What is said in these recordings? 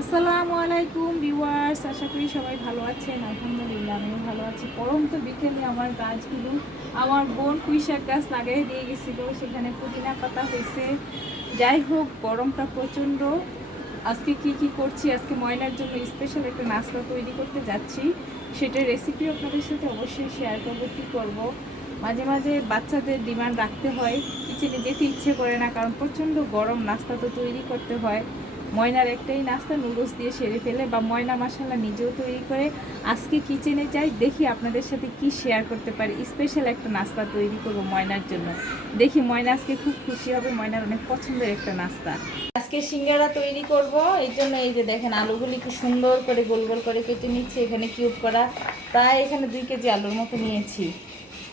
আসসালামু আলাইকুম ভিউয়ার্স, আশা করি সবাই ভালো আছেন। আলহামদুলিল্লাহ আমিও ভালো আছি। পরন্ত বিকেলে আমার গাছগুলো, আমার বোন পুঁইশাক গাছ লাগাই দিয়ে গেছিলো, সেখানে পুদিনা পাতা হয়েছে। যাই হোক, গরমটা প্রচণ্ড। আজকে কি করছি, আজকে ময়নার জন্য স্পেশাল একটা নাস্তা তৈরি করতে যাচ্ছি। সেটার রেসিপি আপনাদের সাথে অবশ্যই শেয়ার করবো। কী করবো, মাঝে মাঝে বাচ্চাদের ডিমান্ড রাখতে হয়, কিচেনে যেতে ইচ্ছে করে না, কারণ প্রচণ্ড গরম। নাস্তা তো তৈরি করতে হয়। ময়নার একটাই নাস্তা, নুডলস দিয়ে সেরে ফেলে, বা ময়না মাসালা নিজেও তৈরি করে। আজকে কিচেনে যাই, দেখি আপনাদের সাথে কি শেয়ার করতে পারি। স্পেশাল একটা নাস্তা তৈরি করবো ময়নার জন্য। দেখি ময়না আজকে খুব খুশি হবে, ময়নার অনেক পছন্দের একটা নাস্তা। আজকে সিঙ্গারা তৈরি করব, এই জন্য এই যে দেখেন আলুগুলি কি সুন্দর করে গোল গোল করে কেটে নিচ্ছে। এখানে কিউব করা প্রায় এখানে 2 কেজি আলুর মতো নিয়েছি।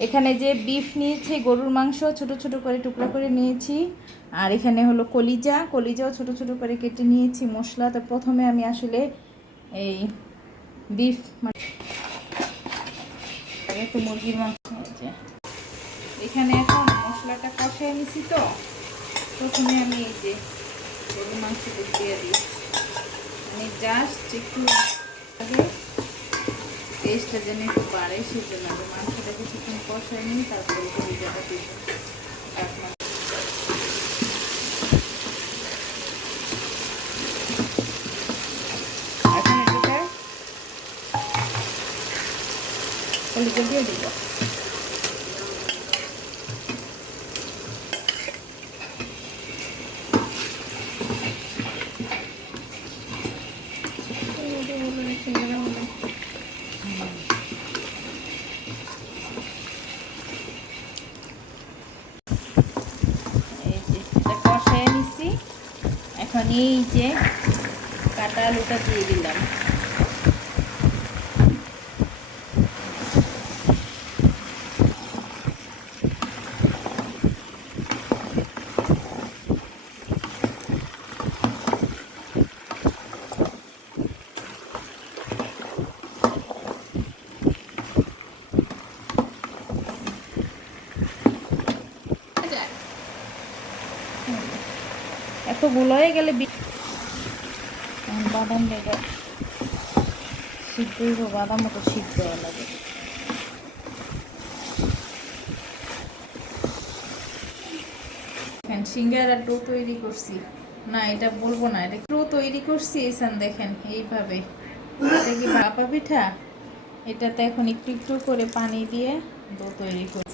এখানে যে বিফ নিয়েছি, গরুর মাংস ছোট ছোট করে টুকরা করে নিয়েছি। আর এখানে হলো কলিজাও ছোট ছোট করে কেটে নিয়েছি। মশলা তো প্রথমে আমি আসলে এই বিফ তো মুরগির মাংস হয়েছে। এখানে এখন মশলাটা কষায় নিছি, তো প্রথমে আমি এই যে গরুর মাংসটা দিয়ে দিই। মানে জাস্ট একটু আগে টেস্টটা যেন একটু বাড়ে, সেই জন্য আমি মাংসটা কিছুক্ষণ কষায় নিই, তারপরে কলিজাটা দিব। এখন এটাকে কলিজা দিয়ে দিব। এই যে এটা কষায় নিছি, এখন এই যে কাটা আলুটা দিয়ে দিলাম। এতগুলো হয়ে গেলে বাদাম লেগে সিদ্ধ হইব, বাদাম মতো সিদ্ধ হওয়া লাগে। সিঙ্গারা ডো তৈরি করছি, না এটা বলবো না, এটা ডো তৈরি করছি। এসান দেখেন এইভাবে, এটা কি ভাপা পিঠা। এটাতে এখন একটু একটু করে পানি দিয়ে ডো তৈরি করি।